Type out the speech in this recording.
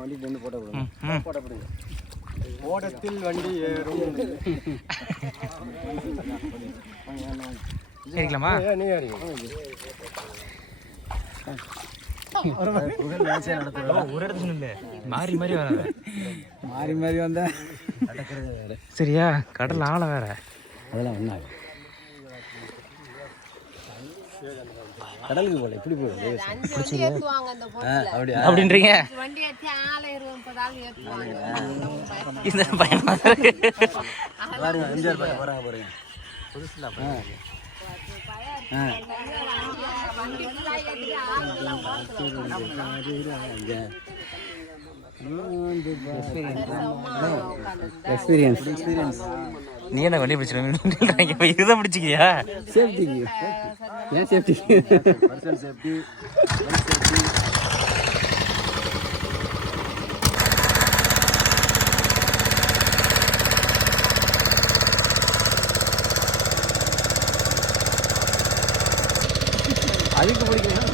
வண்டி நின்று போட்ட விடுங்க. போட்டப்படுங்க. ஓடத்தில் வண்டி ஏறும். சரிக்கலாமா? நீ ஏறிங்க. ஒரு இடத்துல இல்லை, மாறி மாறி வராத. மாறி மாறி வந்தா நடக்கிறது வேற. சரியா? கடல் ஆழ வேற. அதெல்லாம் ஒன்றா கடலுக்கு போல இப்படி போகுது அப்படின்றீங்க. இந்த பையன் பாருங்க எம்ஜிஆர் பாட்டு போறாங்க பாருங்க புதுசுல எக்ஸ்பீரியன்ஸ். நீ என்ன வண்டி பிடிச்சிருக்க? இதுதான் பிடிச்சிக்கியா? சேஃப்டிக்கு. ஏன் safety? Personal safety, health safety. அதுக்கு பிடிக்கிறேன்.